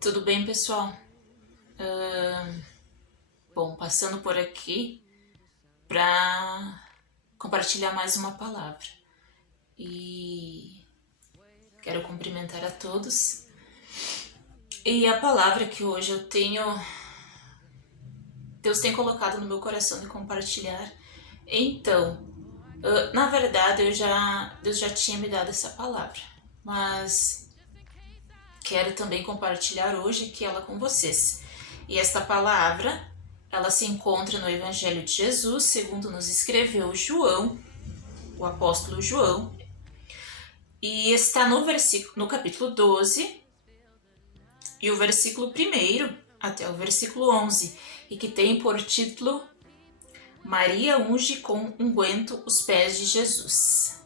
Tudo bem, pessoal? Bom, passando por aqui para compartilhar mais uma palavra. E quero cumprimentar a todos. E a palavra que hoje Deus tem colocado no meu coração de compartilhar. Então, na verdade, Deus já tinha me dado essa palavra, mas quero também compartilhar hoje aqui ela com vocês. E esta palavra, ela se encontra no Evangelho de Jesus, segundo nos escreveu João, o apóstolo João, e está no capítulo 12, e o versículo 1 até o versículo 11, e que tem por título Maria unge com unguento os pés de Jesus.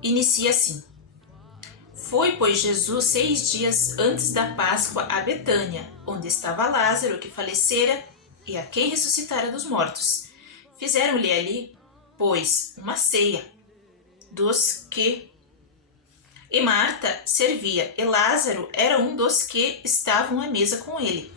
Inicia assim: Foi, pois, Jesus 6 dias antes da Páscoa a Betânia, onde estava Lázaro, que falecera, e a quem ressuscitara dos mortos. Fizeram-lhe ali, pois, uma ceia, dos que... E Marta servia, e Lázaro era um dos que estavam à mesa com ele.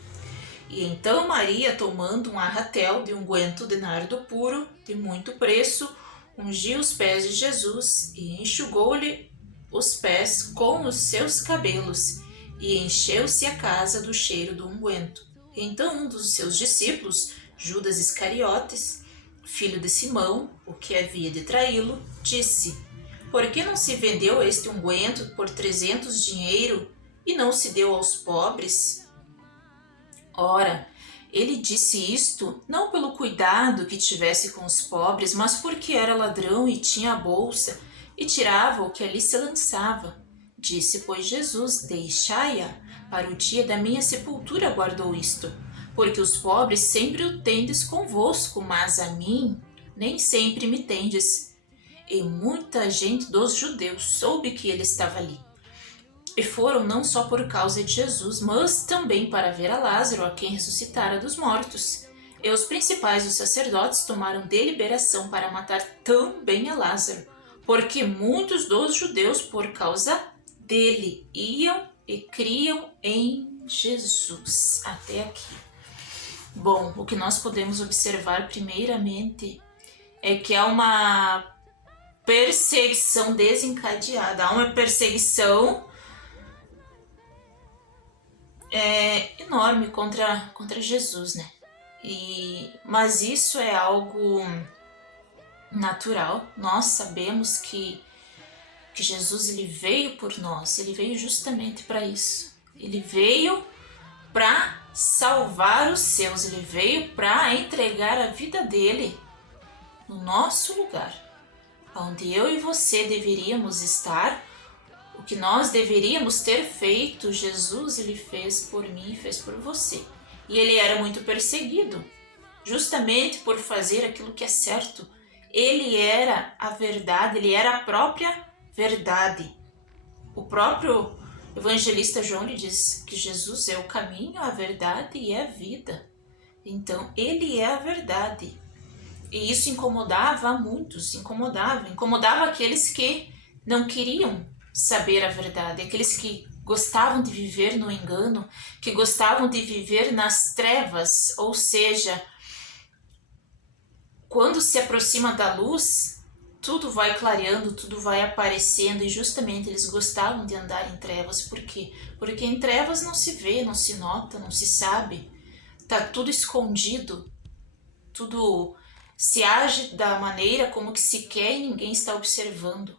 E então Maria, tomando um arratel de unguento de nardo puro, de muito preço, ungiu os pés de Jesus e enxugou-lhe os pés com os seus cabelos, e encheu-se a casa do cheiro do unguento. Então um dos seus discípulos, Judas Iscariotes, filho de Simão, o que havia de traí-lo, disse: Por que não se vendeu este unguento por 300 dinheiro e não se deu aos pobres? Ora, ele disse isto não pelo cuidado que tivesse com os pobres, mas porque era ladrão e tinha a bolsa e tirava o que ali se lançava. Disse, pois, Jesus: Deixai-a, para o dia da minha sepultura guardou isto, porque os pobres sempre o tendes convosco, mas a mim nem sempre me tendes. E muita gente dos judeus soube que ele estava ali. E foram não só por causa de Jesus, mas também para ver a Lázaro, a quem ressuscitara dos mortos. E os principais dos sacerdotes tomaram deliberação para matar também a Lázaro, porque muitos dos judeus, por causa dele, iam e criam em Jesus. Até aqui. Bom, o que nós podemos observar primeiramente é que há uma perseguição desencadeada, há uma perseguição enorme contra Jesus, né? Mas isso é algo natural. Nós sabemos que Jesus ele veio por nós, ele veio justamente para isso. Ele veio para salvar os seus, ele veio para entregar a vida dele no nosso lugar, onde eu e você deveríamos estar. O que nós deveríamos ter feito, Jesus ele fez por mim e fez por você. E ele era muito perseguido, justamente por fazer aquilo que é certo. Ele era a verdade, ele era a própria verdade. O próprio evangelista João lhe diz que Jesus é o caminho, a verdade e a vida. Então, ele é a verdade. E isso incomodava a muitos, incomodava aqueles que não queriam saber a verdade, aqueles que gostavam de viver no engano, que gostavam de viver nas trevas, ou seja, quando se aproxima da luz, tudo vai clareando, tudo vai aparecendo, e justamente eles gostavam de andar em trevas. Por quê? Porque em trevas não se vê, não se nota, não se sabe, tá tudo escondido, tudo se age da maneira como que se quer e ninguém está observando.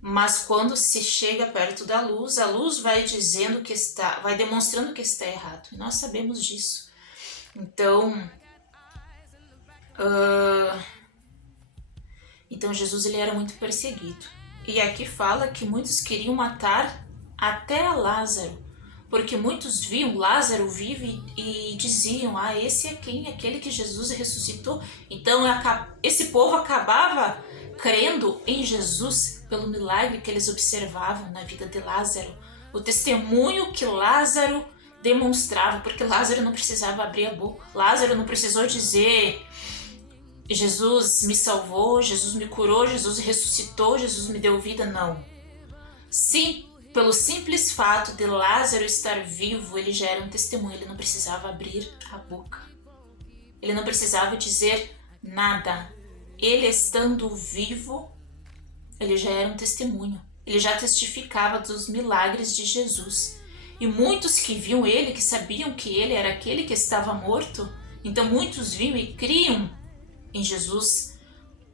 Mas quando se chega perto da luz, a luz vai dizendo que está, vai demonstrando que está errado. E nós sabemos disso. Então Jesus ele era muito perseguido. E aqui fala que muitos queriam matar até a Lázaro, porque muitos viam Lázaro vivo e diziam: esse é quem? Aquele que Jesus ressuscitou. Então esse povo acabava crendo em Jesus pelo milagre que eles observavam na vida de Lázaro, o testemunho que Lázaro demonstrava, porque Lázaro não precisava abrir a boca, Lázaro não precisou dizer: Jesus me salvou, Jesus me curou, Jesus ressuscitou, Jesus me deu vida. Não. Sim, pelo simples fato de Lázaro estar vivo, ele já era um testemunho, ele não precisava abrir a boca. Ele não precisava dizer nada. Ele estando vivo, ele já era um testemunho. Ele já testificava dos milagres de Jesus. E muitos que viam ele, que sabiam que ele era aquele que estava morto, então muitos viam e criam em Jesus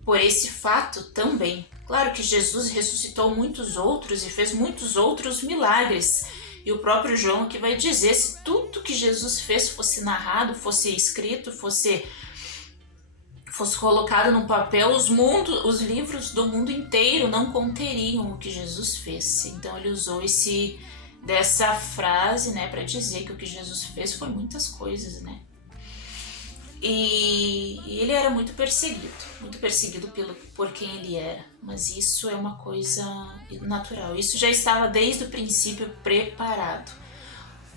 por esse fato também. Claro que Jesus ressuscitou muitos outros e fez muitos outros milagres. E o próprio João que vai dizer, se tudo que Jesus fez fosse narrado, fosse escrito, fosse colocado num papel, os livros do mundo inteiro não conteriam o que Jesus fez. Então ele usou dessa frase, né, para dizer que o que Jesus fez foi muitas coisas, né? E ele era muito perseguido por quem ele era, mas isso é uma coisa natural, isso já estava desde o princípio preparado.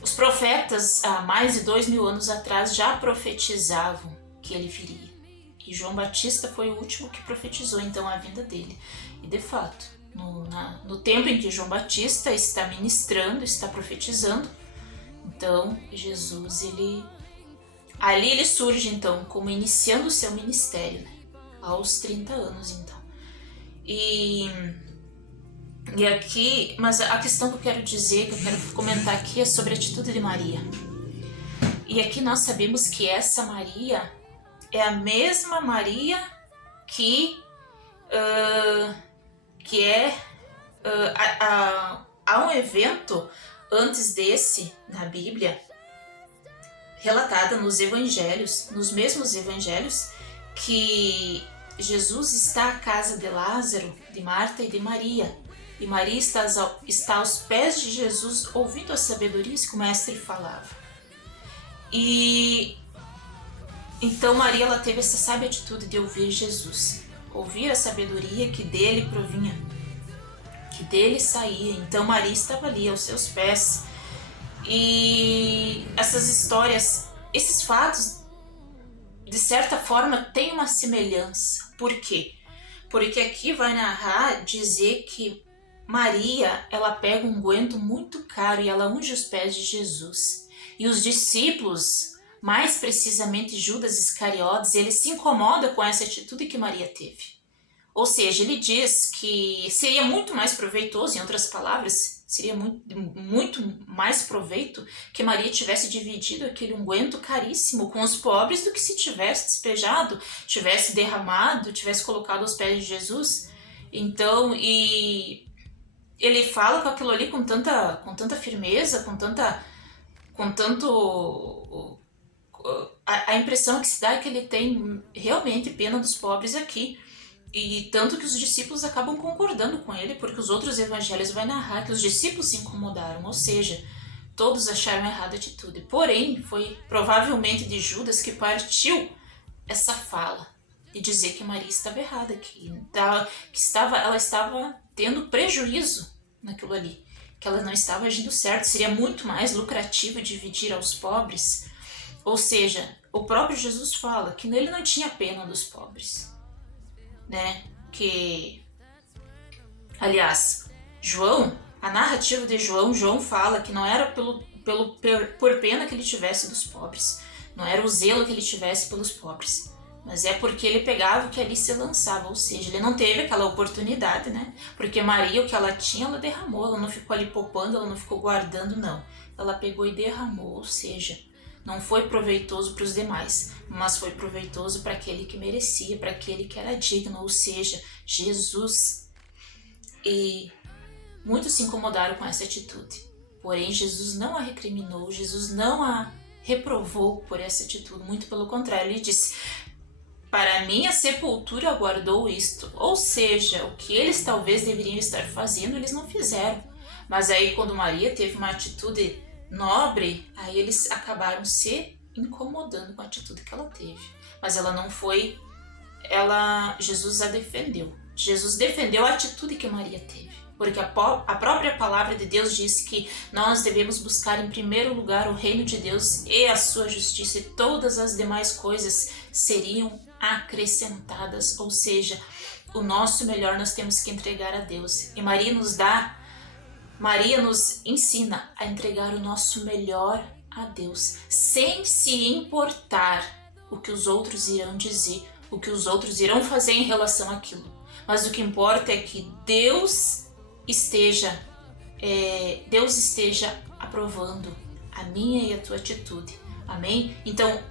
Os profetas, há mais de 2000 anos atrás, já profetizavam que ele viria, e João Batista foi o último que profetizou então a vinda dele, e de fato, no tempo em que João Batista está ministrando, está profetizando, então Jesus, ali ele surge, então, como iniciando o seu ministério, né? Aos 30 anos, então. E aqui, mas a questão que eu quero dizer, que eu quero comentar aqui é sobre a atitude de Maria. E aqui nós sabemos que essa Maria é a mesma Maria que há um evento antes desse, na Bíblia, relatada nos evangelhos, nos mesmos evangelhos, que Jesus está à casa de Lázaro, de Marta e de Maria. E Maria está aos pés de Jesus, ouvindo as sabedorias que o mestre falava. E então Maria, ela teve essa sábia atitude de ouvir Jesus, ouvir a sabedoria que dele provinha, que dele saía. Então Maria estava ali aos seus pés. E essas histórias, esses fatos, de certa forma, têm uma semelhança. Por quê? Porque aqui vai narrar, dizer que Maria, ela pega um unguento muito caro e ela unge os pés de Jesus. E os discípulos, mais precisamente Judas Iscariotes, ele se incomoda com essa atitude que Maria teve. Ou seja, ele diz que seria muito mais proveitoso, em outras palavras, seria muito mais proveito que Maria tivesse dividido aquele unguento caríssimo com os pobres do que se tivesse despejado, tivesse derramado, tivesse colocado aos pés de Jesus. Então, e ele fala com aquilo ali com tanta firmeza, a impressão que se dá é que ele tem realmente pena dos pobres aqui. E tanto que os discípulos acabam concordando com ele, porque os outros evangelhos vai narrar que os discípulos se incomodaram, ou seja, todos acharam errada a atitude. Porém, foi provavelmente de Judas que partiu essa fala de dizer que Maria estava errada, ela estava tendo prejuízo naquilo ali, que ela não estava agindo certo, seria muito mais lucrativo dividir aos pobres. Ou seja, o próprio Jesus fala que ele não tinha pena dos pobres, né? Que, aliás, a narrativa de João fala que não era por pena que ele tivesse dos pobres, não era o zelo que ele tivesse pelos pobres, mas é porque ele pegava o que ali se lançava, ou seja, ele não teve aquela oportunidade, né? Porque Maria, o que ela tinha, ela derramou, ela não ficou ali poupando, ela não ficou guardando, não. Ela pegou e derramou, ou seja, não foi proveitoso para os demais, mas foi proveitoso para aquele que merecia, para aquele que era digno, ou seja, Jesus. E muitos se incomodaram com essa atitude. Porém, Jesus não a recriminou, Jesus não a reprovou por essa atitude. Muito pelo contrário, ele disse: para mim a sepultura aguardou isto. Ou seja, o que eles talvez deveriam estar fazendo, eles não fizeram. Mas aí quando Maria teve uma atitude nobre, aí eles acabaram se incomodando com a atitude que ela teve. Mas ela não foi, Jesus a defendeu. Jesus defendeu a atitude que Maria teve. Porque a própria palavra de Deus diz que nós devemos buscar em primeiro lugar o reino de Deus e a sua justiça, e todas as demais coisas seriam acrescentadas. Ou seja, o nosso melhor nós temos que entregar a Deus. E Maria nos dá Maria nos ensina a entregar o nosso melhor a Deus, sem se importar o que os outros irão dizer, o que os outros irão fazer em relação àquilo. Mas o que importa é que Deus esteja aprovando a minha e a tua atitude. Amém? Então,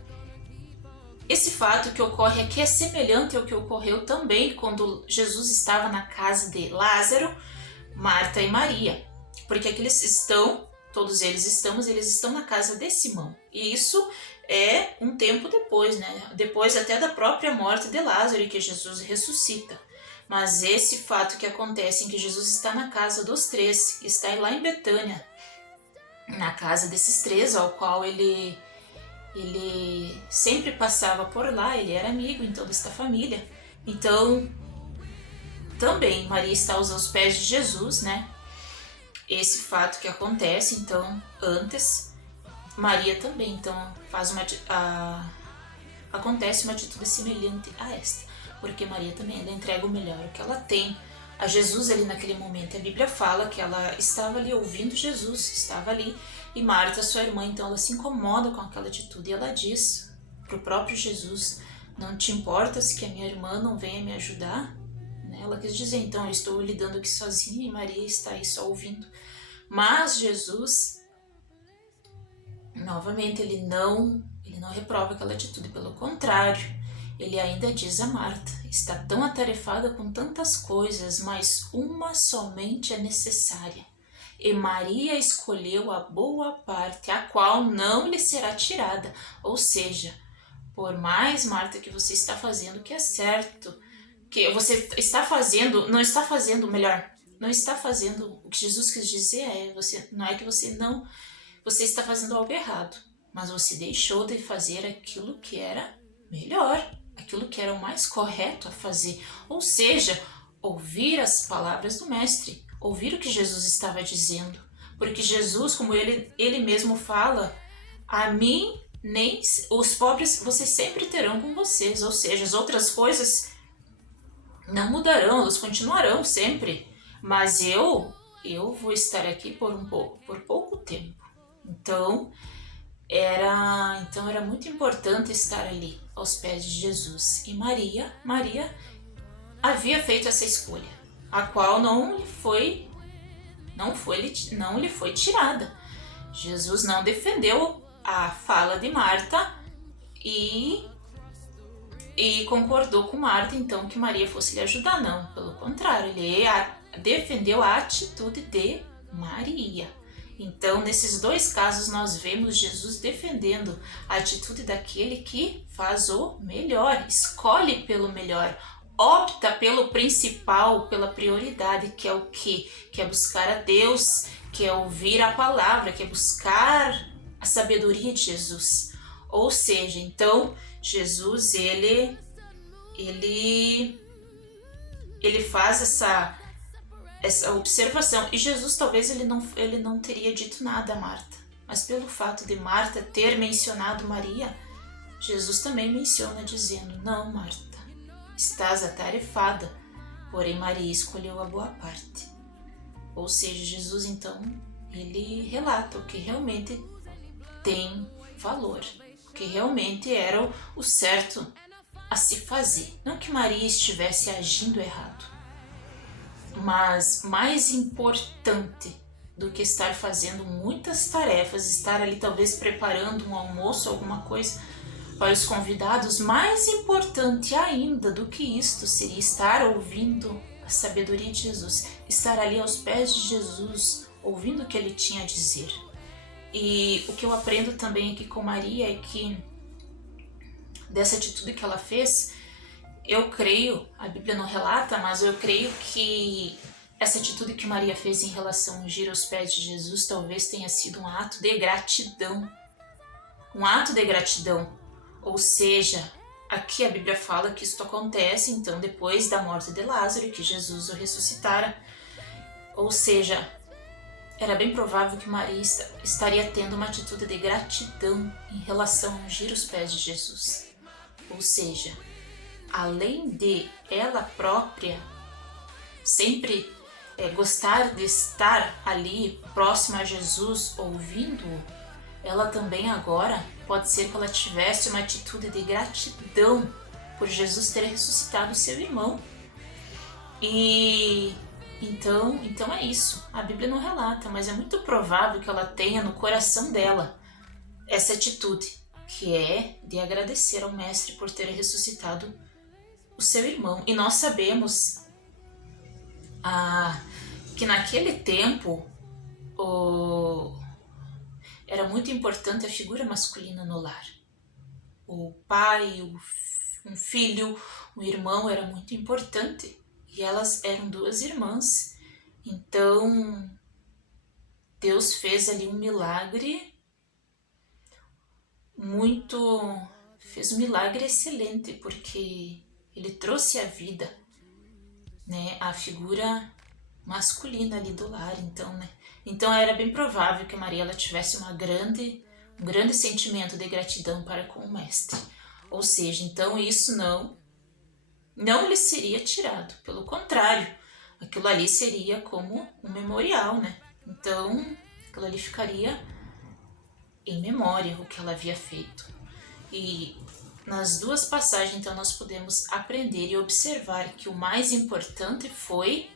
esse fato que ocorre aqui é semelhante ao que ocorreu também quando Jesus estava na casa de Lázaro, Marta e Maria. Porque aqui eles estão na casa de Simão. E isso é um tempo depois, né? Depois até da própria morte de Lázaro, e que Jesus ressuscita. Mas esse fato que acontece em que Jesus está na casa dos três, está lá em Betânia, na casa desses três, ao qual ele sempre passava por lá, ele era amigo em toda esta família. Então, também Maria está aos pés de Jesus, né? Esse fato que acontece, então, antes, Maria também, então, acontece uma atitude semelhante a esta, porque Maria também, ela entrega o melhor, o que ela tem a Jesus ali naquele momento. A Bíblia fala que ela estava ali ouvindo Jesus, estava ali, e Marta, sua irmã, então, ela se incomoda com aquela atitude, e ela diz para o próprio Jesus: não te importas que a minha irmã não venha me ajudar? Ela quis dizer, então, eu estou lidando aqui sozinha e Maria está aí só ouvindo. Mas Jesus, novamente, ele não reprova aquela atitude, pelo contrário, ele ainda diz a Marta: está tão atarefada com tantas coisas, mas uma somente é necessária. E Maria escolheu a boa parte, a qual não lhe será tirada. Ou seja, por mais, Marta, que você está fazendo o que é certo, que você está fazendo, não está fazendo melhor, não está fazendo o que Jesus quis dizer, não é que você está fazendo algo errado, mas você deixou de fazer aquilo que era melhor, aquilo que era o mais correto a fazer, ou seja, ouvir as palavras do mestre, ouvir o que Jesus estava dizendo, porque Jesus, como ele mesmo fala, a mim nem os pobres vocês sempre terão com vocês, ou seja, as outras coisas não mudarão, elas continuarão sempre, mas eu vou estar aqui por pouco tempo. Então era muito importante estar ali aos pés de Jesus. E Maria havia feito essa escolha, a qual não lhe foi tirada. Jesus não defendeu a fala de Marta e concordou com Marta, então, que Maria fosse lhe ajudar. Não, pelo contrário, ele defendeu a atitude de Maria. Então, nesses dois casos, nós vemos Jesus defendendo a atitude daquele que faz o melhor, escolhe pelo melhor, opta pelo principal, pela prioridade, que é o quê? Que é buscar a Deus, que é ouvir a palavra, que é buscar a sabedoria de Jesus. Ou seja, então, Jesus, ele faz essa observação. E Jesus, talvez, ele não teria dito nada a Marta. Mas pelo fato de Marta ter mencionado Maria, Jesus também menciona, dizendo: não, Marta, estás atarefada, porém Maria escolheu a boa parte. Ou seja, Jesus, então, ele relata o que realmente tem valor, o que realmente era o certo a se fazer. Não que Maria estivesse agindo errado, mas mais importante do que estar fazendo muitas tarefas, estar ali talvez preparando um almoço, alguma coisa para os convidados, mais importante ainda do que isto seria estar ouvindo a sabedoria de Jesus, estar ali aos pés de Jesus, ouvindo o que ele tinha a dizer. E o que eu aprendo também aqui com Maria é que dessa atitude que ela fez, eu creio, a Bíblia não relata, mas eu creio que essa atitude que Maria fez em relação a ungir aos pés de Jesus talvez tenha sido um ato de gratidão. Um ato de gratidão. Ou seja, aqui a Bíblia fala que isto acontece, então, depois da morte de Lázaro, que Jesus o ressuscitara. Ou seja, era bem provável que Maria estaria tendo uma atitude de gratidão em relação a ungir os pés de Jesus. Ou seja, além de ela própria sempre gostar de estar ali próxima a Jesus, ouvindo-o, ela também agora pode ser que ela tivesse uma atitude de gratidão por Jesus ter ressuscitado seu irmão. E então é isso. A Bíblia não relata, mas é muito provável que ela tenha no coração dela essa atitude, que é de agradecer ao Mestre por ter ressuscitado o seu irmão. E nós sabemos que naquele tempo era muito importante a figura masculina no lar. O pai, um filho, um irmão era muito importante. E elas eram 2 irmãs. Então, Deus fez ali um milagre fez um milagre excelente, porque ele trouxe à vida, né, a figura masculina ali do lar. Então era bem provável que Maria ela tivesse um grande sentimento de gratidão para com o Mestre. Ou seja, então isso não lhe seria tirado, pelo contrário, aquilo ali seria como um memorial, né? Então, aquilo ali ficaria em memória o que ela havia feito. E nas 2 passagens, então, nós podemos aprender e observar que o mais importante foi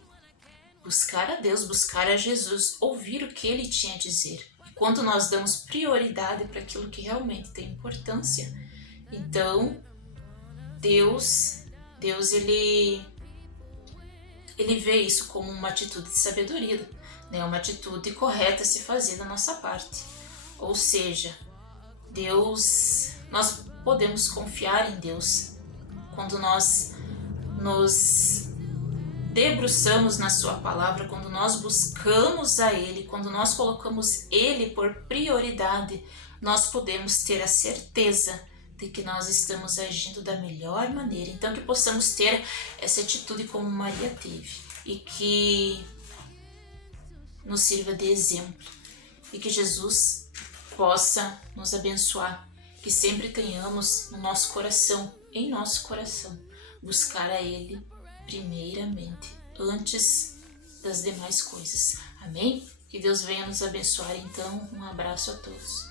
buscar a Deus, buscar a Jesus, ouvir o que ele tinha a dizer. E quando nós damos prioridade para aquilo que realmente tem importância, então Deus ele vê isso como uma atitude de sabedoria, né? Uma atitude correta a se fazer da nossa parte. Ou seja, nós podemos confiar em Deus quando nós nos debruçamos na sua palavra, quando nós buscamos a Ele, quando nós colocamos Ele por prioridade, nós podemos ter a certeza de que nós estamos agindo da melhor maneira. Então que possamos ter essa atitude como Maria teve e que nos sirva de exemplo e que Jesus possa nos abençoar, que sempre tenhamos no nosso coração, em nosso coração, buscar a Ele primeiramente, antes das demais coisas. Amém? Que Deus venha nos abençoar. Então, um abraço a todos.